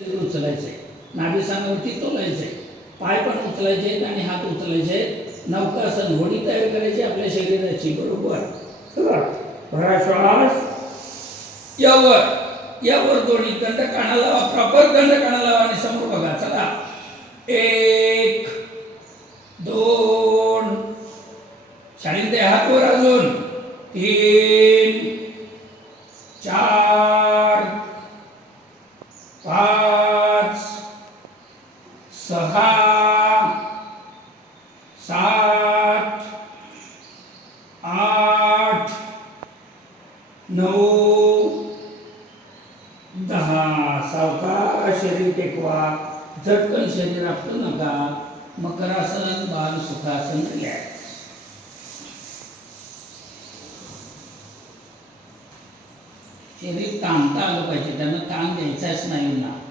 उचलायचे. नाभी तोलायचे. पाय पण उचलायचे आहेत आणि हात उचलायचे. नौकासन होडी तयार करायची आपल्या शरीराची बरोबर? चला यावर यावर दोन्ही दंड लावा प्रॉपर दंड काना लावा आणि समोर बघा चला. एक दोन. शाळेत ते हात वर अजून. तीन चार. पाच सहा सात आठ नऊ दहा. सावकार शरीर टेकवा. झटकन शरीर आपलं नका. मकरासन बाल सुखासन रिलॅक्स शरीर ताणता आलं पाहिजे त्यांना ताण द्यायचाच नाही ना.